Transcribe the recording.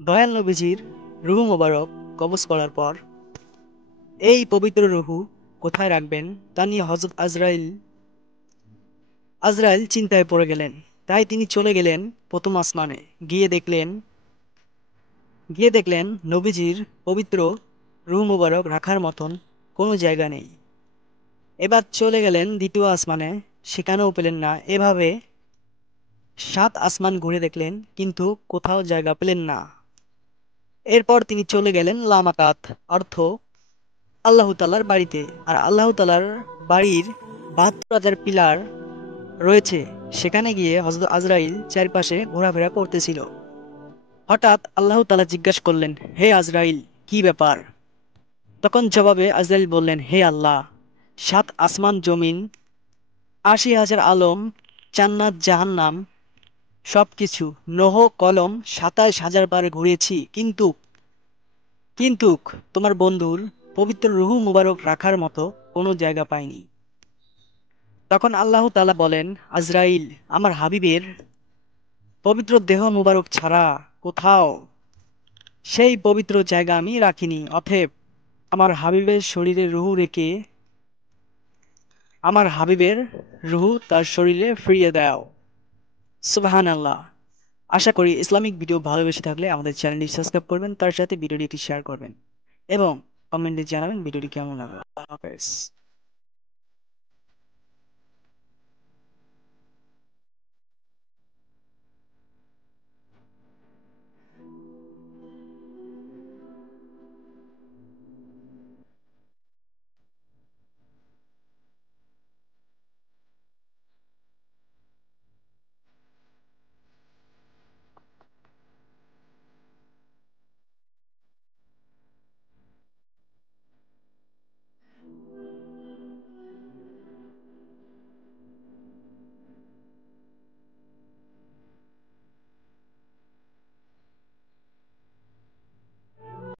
দয়াল নবীজির রুহু মোবারক কবজ করার পর এই পবিত্র রুহু কোথায় রাখবেন তা নিয়ে হযরত আজরাইল চিন্তায় পড়ে গেলেন। তাই তিনি চলে গেলেন প্রথম আসমানে। গিয়ে দেখলেন নবীজির পবিত্র রুহু মোবারক রাখার মতন কোনো জায়গা নেই। এবার চলে গেলেন দ্বিতীয় আসমানে, সেখানেও পেলেন না। এভাবে 7 আসমান ঘুরে দেখলেন, কিন্তু কোথাও জায়গা পেলেন না। এরপর তিনি চলে গেলেন লামাকাত, অর্থ আল্লাহ তাআলার বাড়িতে। আর আল্লাহ তাআলার বাড়ির ৭২,০০০ পিলার রয়েছে। সেখানে গিয়ে হযরত আজরাইল চারপাশে ঘোরাফেরা করতেছিল। হঠাৎ আল্লাহ তাআলা জিজ্ঞাসা করলেন, হে আজরাইল, কি ব্যাপার? তখন জবাবে আজরাইল বললেন, হে আল্লাহ, 7 আসমান জমিন, ৮০,০০০ আলম, জান্নাত জাহান্নাম সবকিছু, লৌহ কলম ২৭,০০০ বার ঘুরেছি, কিন্তু তোমার বন্ধুর পবিত্র রূহ মুবারক রাখার মতো কোনো জায়গা পাইনি। তখন আল্লাহ তাআলা বলেন, আজরাইল, আমার হাবিবের পবিত্র দেহ মুবারক ছাড়া কোথাও সেই পবিত্র জায়গা আমি রাখিনি। অতএব আমার হাবিবের শরীরে রূহ রেখে আমার হাবিবের রূহ তার শরীরে ফিরিয়ে দাও। সুবহানাল্লাহ। আশা করি ইসলামিক ভিডিও ভালোবেসে থাকলে আমাদের চ্যানেলটি সাবস্ক্রাইব করবেন, তার সাথে ভিডিওটি একটি শেয়ার করবেন এবং কমেন্টে জানাবেন ভিডিওটি কেমন লাগলো। আল্লাহ হাফেজ।